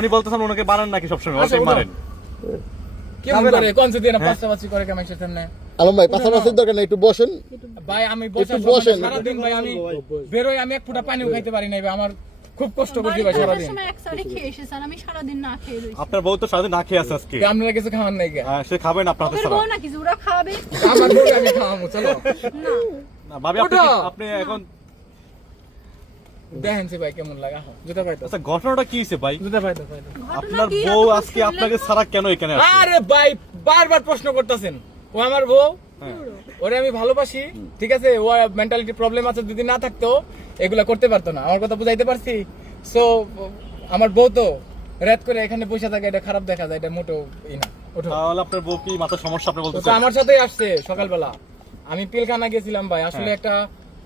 উনি বলতেছেন ওনাকে বানান নাকি সবসময় আচ্ছা, ওনাকে উঠো। মারেন। কেমন করে? কোন যদি না পাঁচটা বাচ্চি করে কেমন সেটা না আলম ভাই পাশাপাশি দরকার নেই একটু বসেন। ভাই আমি একটু বসে বসেন। সারাদিন ভাই আমি বেরোই আমি এক ফুটা পানিও খাইতে পারি নাই ভাই আমার খুব কষ্ট করছি ভাই সারাদিন। আমি সারাদিন না খেয়ে রয়েছি। আপনার বউ তো সারাদিন না খেয়ে আছে আজকে। আপনারা কিছু খাওয়ান নাই কে? হ্যাঁ, সে খাবেন আপনার ছাড়া। বউ নাকি যে ওরা খাওয়াবে আমার বউ আমি খাওয়াবো চলো। না। না, ভাবি আপনি আপনি এখন দেখেন ভাই কেমন লাগে? জুতা পাইতো আচ্ছা ঘটনাটা কি হয়েছে ভাই? জুতা পাইতো পাইতো আপনার বউ আজকে আপনাকে লাগল? কেন এখানে আরে ভাই বারবার প্রশ্ন করতেছেন। ও আমার বউ হ্যাঁ। ওরে আমি ভালোবাসি ঠিক আছে? ও মেন্টালিটি প্রবলেম আছে যদি না থাকতো এগুলা করতে পারতো না। আমার কথা বুঝাইতে পারছি? সো আমার বউ তো রেত করে এখানে পয়সা থাকে এটা খারাপ দেখা যায় এটা মোটেও ই না তাহলে আপনার বউ কি মাথার সমস্যা আপনি আমার সাথেই আসছে সকালবেলা। আমি পিলখানা গেছিলাম ভাই। আসলে হ্যাঁ। একটা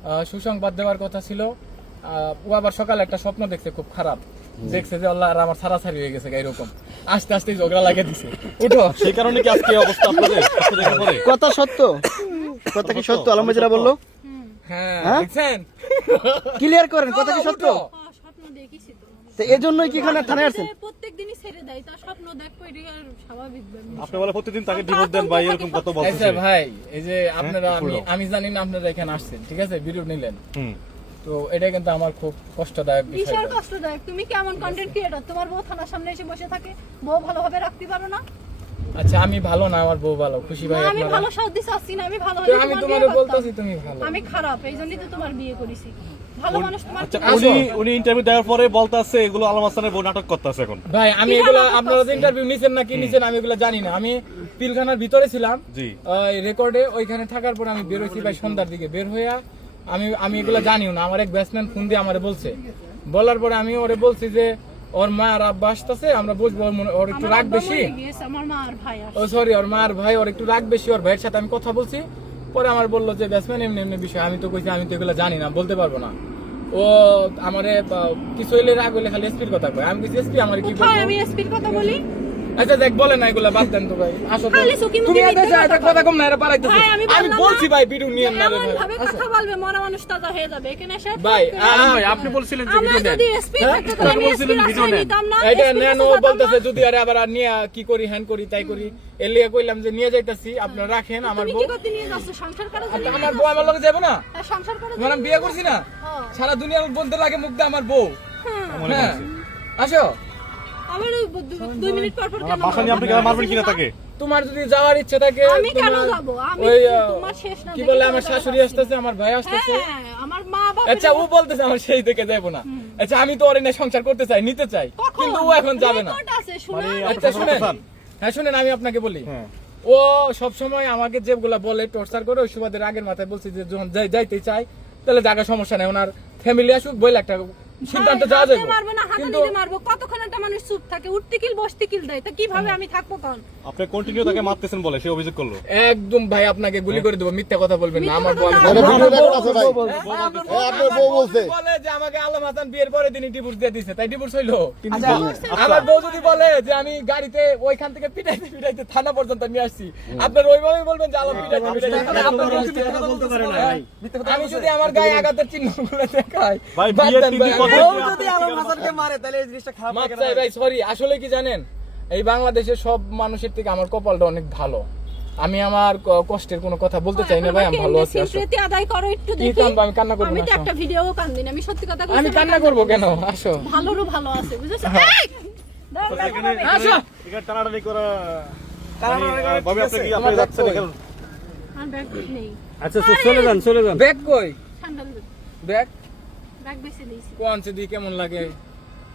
আহ, সুসংবাদ দেওয়ার কথা ছিল। ও আবার সকালে একটা স্বপ্ন দেখছে খুব খারাপ। দেখছে যে আল্লাহ আর আমার ছাড়াছাড়ি হয়ে গেছে এরকম আস্তে আস্তে ঝগড়া লাগিয়ে দিছে। উঠো। সেই কারণে কি আজকে অবস্থা আপনাদের? সত্য দেখা পড়ে কথা সত্য। কথা কি সত্য? আলম ভাই যেটা বলল? হ্যাঁ হ্যাঁ? দেখছেন? ক্লিয়ার করেন কথা কি সত্য? স্বপ্ন দেখেছি তো তো জন্যই কি এখানে থানায় আসছেন? প্রত্যেক ছেড়ে দেয় তার স্বপ্ন দেখব এটাই আর স্বাভাবিক আপনি বলে প্রতিদিন তাকে ডিভোর্স দেন ভাই এরকম কত বলতেছে। আচ্ছা ভাই এই যে আপনারা হ্যাঁ, আমি আমি জানি না আপনারা এখানে আসছেন ঠিক আছে? ভিডিও নিলেন। তো এটা কিন্তু আমার খুব কষ্টদায়ক বিষয়। বিশাল কষ্টদায়ক। তুমি কেমন কন্টেন্ট ক্রিয়েটর তোমার বউ থানার সামনে এসে বসে থাকে। বউ ভালোভাবে রাখতে পারো না? আচ্ছা আমি ভালো না আমার বউ ভালো। খুশি ভাই আমি ভালো সাথে চাচ্ছি না আমি ভালো হলে আমি করতাম। বলতেছি তুমি ভালো। আমি খারাপ এই জন্যই তো তোমার বিয়ে করেছি। ভালো মানুষ তোমার আচ্ছা উনি উনি ইন্টারভিউ দেওয়ার পরে বলতাছে এগুলো আলম হাসানের বউ নাটক করতেছে এখন। ভাই আমি কি এগুলা ভালো আপনারা যে ইন্টারভিউ নিছেন না কি নিছেন আমি এগুলা জানি না। আমি পিলখানার ভিতরে ছিলাম। জি। রেকর্ডে ওইখানে থাকার পর আমি বের হয়েছি ভাই সন্ধ্যার দিকে। বের হইয়া আমি আমি এগুলা জানিও না। আমার এক ব্যাটসম্যান ফোন দিয়ে আমারে বলছে। বলার পরে আমি ওরে বলছি যে ওর মা আর আব্বা আসতেছে আমরা বসবো ওর একটু রাগ বেশি? ও সরি ওর মা আর ভাই ওর একটু রাগ বেশি ওর ভাইয়ের সাথে আমি কথা বলছি। পরে আমার বলল যে ব্যাটসম্যান এমনি এমনি বিষয় আমি তো কইছি আমি তো এগুলো জানি না বলতে পারব না। ও আমারে কিছু হইলে রাগ হইলে খালি এসপির কথা কয়। আমি কিছু এসপি আমার কি আমি এসপির কথা বলি। আচ্ছা দেখ বলে না এগুলা বাদ দেন তো ভাই। আসো তুমি আদেশ কথা এটা কথা কম না এরা পারাইতেছে আমি আমি বলছি ভাই ভিডিও নিয়ে না এমন ভাবে কথা বলবে মরা মানুষ তাজা হয়ে যাবে। এখানে এসে ভাই। আপনি বলছিলেন যে ভিডিও থাকতো তাহলে আমি বলছিলেন ভিডিও আশ্রয় নিতাম না। এটা নেন ও বলতেছে যদি আরে আবার নিয়ে কি করি হ্যান করি তাই করি। এর লিগে কইলাম যে নিয়ে যাইতাছি আপনারা রাখেন আমার বউ কি করতে নিয়ে যাচ্ছ? সংসার করার জন্য আমার বউ আমার? লগে যাব না? হ্যাঁ, সংসার বিয়ে করছি না? হ্যাঁ। সারা দুনিয়ার বলতে লাগে মুখ দিয়ে আমার বউ। হ্যাঁ। হ্যাঁ। আসো। আমার দুই মিনিট পর পর কেন বাসা নিয়ে আপনি কেন মারবেন কিনা তাকে? তোমার যদি যাওয়ার ইচ্ছে থাকে আমি কেন তোমার আমি কি আহ, তোমার শেষ না কি বলে আমার শাশুড়ি আসতেছে আমার ভাই আসতেছে। হ্যাঁ, আমার মা বাবা আচ্ছা ও বলতেছে আমার সেই থেকে যাব না। আচ্ছা আমি তো এনে সংসার করতে চাই নিতে চাই কিন্তু ও এখন যাবে না। মানে আচ্ছা শুনেন। হ্যাঁ শুনেন আমি আপনাকে বলি। হ্যাঁ। ও সব সময় আমাকে যেগুলা বলে টর্চার করে ওই সুবাদের আগের মাথায় বলছি যে যখন যাই যাইতে চাই তাহলে জায়গা সমস্যা নেই ওনার ফ্যামিলি আসুক বইলে একটা সিদ্ধান্ত হাতে যাবে মারবো না হাতে কিন্তু মারবো কতক্ষণ একটা মানুষ চুপ থাকে উঠতে কিল বসতে কিল দেয় তা কীভাবে আমি থাকব কোন আপনি কন্টিনিউ তাকে মারতেছেন বলে সে অভিযোগ করল একদম ভাই আপনাকে গুলি করে দেবো মিথ্যা কথা বলবেন না আমার বউ আছে ভাই হ্যাঁ, আপনার হ্যাঁ, বউ বলছে। বলে যে আমাকে আলম হাসান বিয়ের পরে দিনই ডিভোর্স দিয়ে দিছে তাই ডিভোর্স হইল আচ্ছা, আমার বউ যদি বলে যে আমি গাড়িতে ওইখান থেকে পিটাইতে পিটাইতে থানা পর্যন্ত নিয়ে আসছি আপনার ওইভাবে বলবেন যে আলম পিটাইতে পিটাইতে আপনার বউ যদি বলতে পারে না হ্যাঁ? আমি যদি আমার গায়ে আঘাতের চিহ্নগুলো দেখাই ভাই বিয়ের দেন যদি আলম হাসানকে মারে তাহলে এই জিনিসটা খারাপ লাগে ভাই। সরি আসলে কি জানেন? এই বাংলাদেশের সব মানুষের থেকে আমার কপালটা অনেক ভালো। আমি আমার কষ্টের কোনো কথা বলতে চাই না ভাই আমি ভালো আছি আসো। স্বীকৃতি আদায় করো একটু দেখি। কান্দবো? আমি কান্না করব আমি তো একটা ভিডিও কান্দিনি আমি সত্যি কথা বলছি আমি কান্না করব কেন? আসো। ভালোরও ভালো আছে বুঝেছ? হ্যাঁ। এই! আসো। এখানে টানাটানি করা টানাটানি মানে, ভাবি আপনি কি আপনি যাচ্ছেন? এখানে আমার ব্যাগ নেই। আচ্ছা চলে যান চলে যান। ব্যাগ কই? স্যান্ডেল। ব্যাগ? সিদি কেমন লাগে?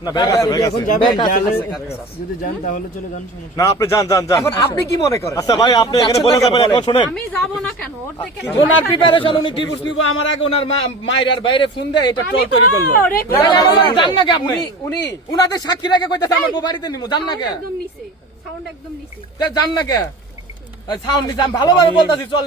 না ব্যাগ আছে ব্যাগ আছে। যাবেন আছে, গেলে আছে, আছে। যদি যান তাহলে চলে যান সমস্যা না আপনি যান যান যান। এখন আপনি কি মনে করেন? আচ্ছা ভাই আপনি এখানে বলে যাবেন এখন শুনেন। আমি যাব না কেন? ওর থেকে ওনার প্রিপারেশন উনি ডিভোর্স নিব আমার আগে ওনার মা মায়ের আর বাইরে ফোন দেয় এটা ট্রল তৈরি করল। জান না কে আপনি? উনি উনি। উনাদের সাক্ষী রেখে কইতেছে আমার বাড়িতে নিবো জান না কে? একদম নিচে সাউন্ড একদম নিচে। তে জান না কে? সাউন্ড দিছে আমি ভালোভাবে বলতাছি চল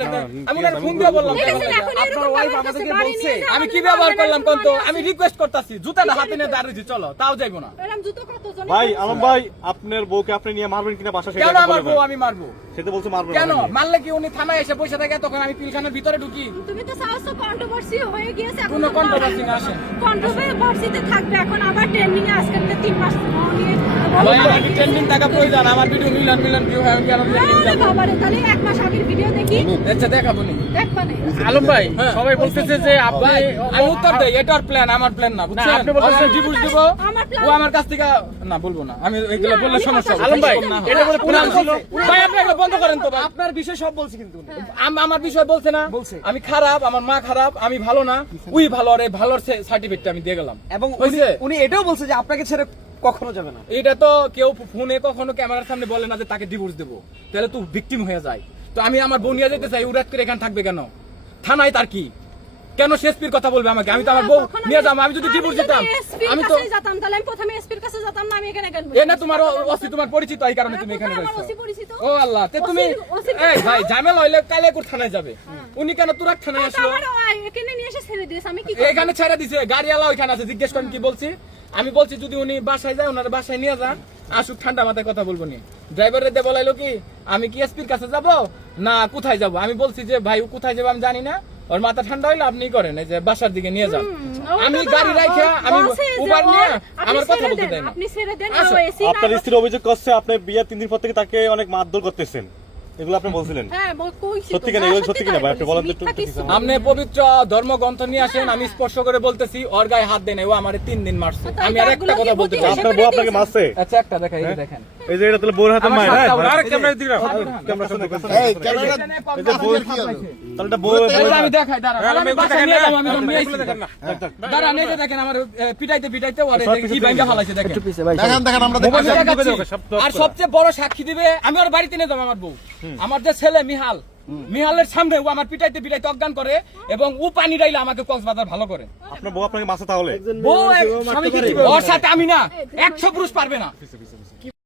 আমি ওনার ফোন দিয়ে বললাম কেন? দেখেছেন এখন এরকম আপনার wife আমার কাছে আমাদেরকে বাড়ি বলছে। আমি কি ব্যবহার করলাম কোন তো? আমি রিকোয়েস্ট করতাছি জুতাটা হাতে নিয়ে দাঁড়িয়েছি চলো তাও যাইবো না। এরম জুতো কত জন ভাই আলম ভাই আপনার বউকে আপনি নিয়ে মারবেন কিনা বাসা সেটা কেন আমার বউ আমি মারবো? সে তো বলছে মারবেন কেন? মারলে কি উনি থানায় এসে বসে থাকে তখন আমি পিলখানার ভিতরে ঢুকি। তুমি তো সাহস কন্ট্রোভার্সি হয়ে গিয়েছে এখন কোনো controversy না আসে। কন্ট্রোভার্সিতে থাকবে এখন আবার ট্রেনিং এ আজকে তিন মাস নিয়ে ভাই আমার ট্রেন্ডিং টাকা প্রয়োজন আমার ভিডিও মিলিয়ন মিলিয়ন ভিউ হয় আমি কেন ট্রেন্ডিং আরে বাবারে, তাহলে এক মাস আগের ভিডিও দেখি। আচ্ছা দেখাবো নি দেখবা না। আলম ভাই সবাই বলতেছে যে আপনি আমি উত্তর দেই এটা প্ল্যান আমার প্ল্যান না বুঝছেন? আপনি বলছেন ডিভোর্স দেব ও আমার কাছ থেকে না বলব না আমি এগুলো বললে সমস্যা হবে আলম ভাই, এটা বলে পুরাণ ছিল। ভাই আপনি এগুলো বন্ধ করেন তো ভাই। আপনার বিষয় সব বলছি কিন্তু আমার বিষয় বলছে না। বলছে। আমি খারাপ আমার মা খারাপ আমি ভালো না। উই ভালো আরে ভালোর সার্টিফিকেট আমি দিয়ে গেলাম। এবং উনি এটাও বলছে যে আপনাকে ছেড়ে কখনো যাবে না। এটা তো কেউ ফোনে কখনো ক্যামেরার সামনে বলে না যে তাকে ডিভোর্স দেবো। তাহলে তুই ভিকটিম হয়ে যায়। তো আমি আমার বোন নিয়ে যেতে চাই উড়াত করে এখানে থাকবে কেন? থানায় তার কি? কেন শেষপির কথা বলবে আমাকে? আমি তো আমার বউ নিয়ে যাব আমি যদি ডিভোর্স দিতাম আমি তো যেতাম, তাহলে আমি প্রথমে SP র কাছে যেতাম না, আমি এখানে কেন এ না তোমার ওসি তোমার পরিচিত এই কারণে তুমি এখানে আমার রয়েছো? ওসি পরিচিত। ও আল্লাহ তে তুমি এই ভাই ঝামেলা হইলে কালে কোর থানায় যাবে। উনি কেন তুরাক থানায় তো আসলো? আমার এখানে নিয়ে এসে ছেড়ে দিয়েছে, আমি কি এখানে ছেড়ে দিছে গাড়িওয়ালা ওইখানে আছে জিজ্ঞেস করেন কি বলছি? আমি বলছি যদি উনি বাসায় যায় ওনার বাসায় নিয়ে যান। আসুক ঠান্ডা মাথায় কথা বলব নি। ড্রাইভারের দিয়ে বলাইলো কি আমি কি এসপির কাছে যাব? না কোথায় যাব? আমি বলছি যে ভাই ও কোথায় যাব আমি জানি না। ওর মাথা ঠান্ডা হইলে আপনি করেন এই যে বাসার দিকে নিয়ে যান। আমি গাড়ি রাখে আমি উবার নিয়ে আমার কথা বলতে দেন, আপনি ছেড়ে দেন, না- আপনার স্ত্রী অভিযোগ করছে আপনি বিয়ের তিন দিন পর থেকে তাকে অনেক মারধর করতেছেন। এগুলো আপনি বলছিলেন। হ্যাঁ, কইছি সত্যি কিনা? হ্যাঁ, এগুলো সত্যি সত্যি কিনা? তাই ভাই, আপনি বলেন তো। আপনি পবিত্র ধর্মগ্রন্থ নিয়ে আসেন আমি স্পর্শ করে বলতেছি ওর গায়ে হাত দেয় না ও আমার তিন দিন মারছে। আমি আর একটা কথা বলতে চাই। আপনার বউ আপনাকে মারছে? আচ্ছা একটা দেখা এই দেখেন। এই যে এটা তাহলে বউর হাতে মার হ্যাঁ। আরে ক্যামেরা ক্যামেরা সামনে এই ক্যামেরা এই যে বউ তাহলে এটা বউ আমি দেখাই দাঁড়ান। আমি নিয়ে যাব আমি নিয়ে আসছি। দাঁড়ান এই যে দেখেন আমার পিটাইতে পিটাইতে ওরে কি ভাঙ্গা ফালাইছে দেখেন একটু পিছে ভাই দেখান। দেখান আমরা আর সবচেয়ে বড় সাক্ষী দিবে আমি ওর বাড়িতে নিয়ে যাব আমার বউ আমার যে ছেলে মিহাল মিহালের সামনে ও আমার পিটাইতে পিটাইতে অজ্ঞান করে এবং ও পানি ডাইলে আমাকে কক্সবাজার ভালো করে। আপনার বউ আপনাকে মাছে তাহলে? বউ ওর সাথে আমি না একশো পুরুষ পারবে না।